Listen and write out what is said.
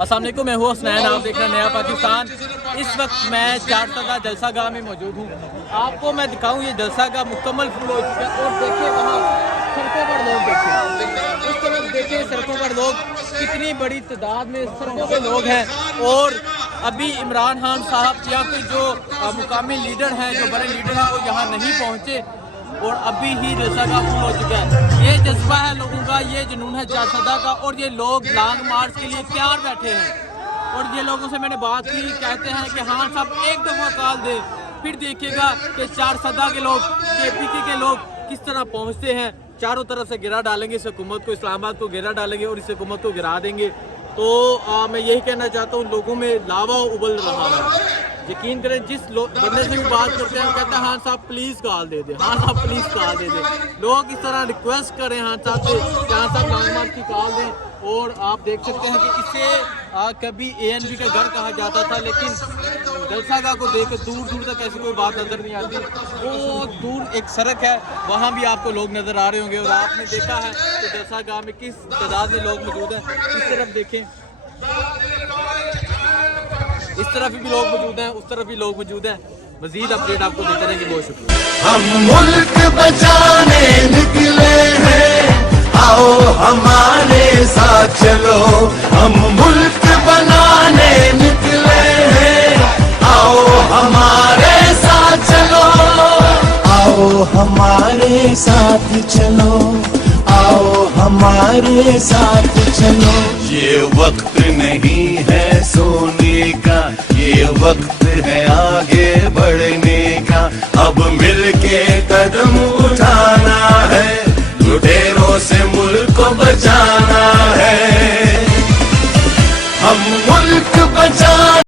अस्सलाम वालेकुम, मैं हूँ हसनैन, आप देख रहे हैं नया पाकिस्तान। इस वक्त मैं चारसदा जलसा गाह में मौजूद हूँ। आपको मैं दिखाऊँ ये जलसा गाह मुकम्मल फुल हो चुका है। और देखिए वहाँ सड़कों पर लोग, देखिए उस तरफ देखिए सड़कों पर लोग, कितनी बड़ी तादाद में सड़कों पर लोग हैं। और अभी इमरान खान साहब या फिर जो मुकामी लीडर हैं, जो बड़े लीडर हैं, वो यहाँ नहीं पहुँचे और अभी ही जलसा गाह फुल हो चुका है। ये जज्बा है लोगों का, ये जुनून है चारसदा का। और ये लोग लॉन्ग मार्च के लिए तैयार बैठे हैं। और ये लोगों से मैंने बात की, कहते हैं कि हाँ साहब एक दफ़ा कॉल दे, फिर देखिएगा कि चारसदा के लोग, KPK के लोग किस तरह पहुँचते हैं। चारों तरफ से गिरा डालेंगे इस हुकूमत को, इस्लामाबाद को गिरा डालेंगे और इस हुकूमत को गिरा देंगे। तो मैं यही कहना चाहता हूँ, लोगों में लावा उबल रहा है। यकीन करें, जिस बंदे से भी बात करते हैं कहते हैं हाँ साहब प्लीज़ कॉल दे दे, हाँ साहब प्लीज़ कॉल दे दे। लोग इस तरह रिक्वेस्ट करें हाँ साहब से कि हाँ साहब लॉन्ग मार्च की कॉल दें। और आप देख सकते हैं कि इसे कभी ANB का घर कहा जाता था, लेकिन जलसा गाह को देख दूर दूर तक ऐसी कोई बात नज़र नहीं आती। वो दूर एक सड़क है, वहाँ भी आपको लोग नज़र आ रहे होंगे। और आपने देखा है कि जलसा गाह में किस तादाद में लोग मौजूद हैं। इस तरफ देखें, इस तरफ भी लोग मौजूद हैं, उस तरफ भी लोग मौजूद हैं। मजीद अपडेट आपको देते रहेंगे। बहुत शुक्रिया। हम मुल्क बचाने निकले हैं, आओ हमारे साथ चलो। हम मुल्क बनाने निकले हैं, आओ हमारे साथ चलो। आओ हमारे साथ चलो, आओ हमारे साथ चलो। ये वक्त नहीं है सोने का, ये वक्त है आगे बढ़ने का। अब मिलके कदम उठाना है, लुटेरों से मुल्क को बचाना है। हम मुल्क बचा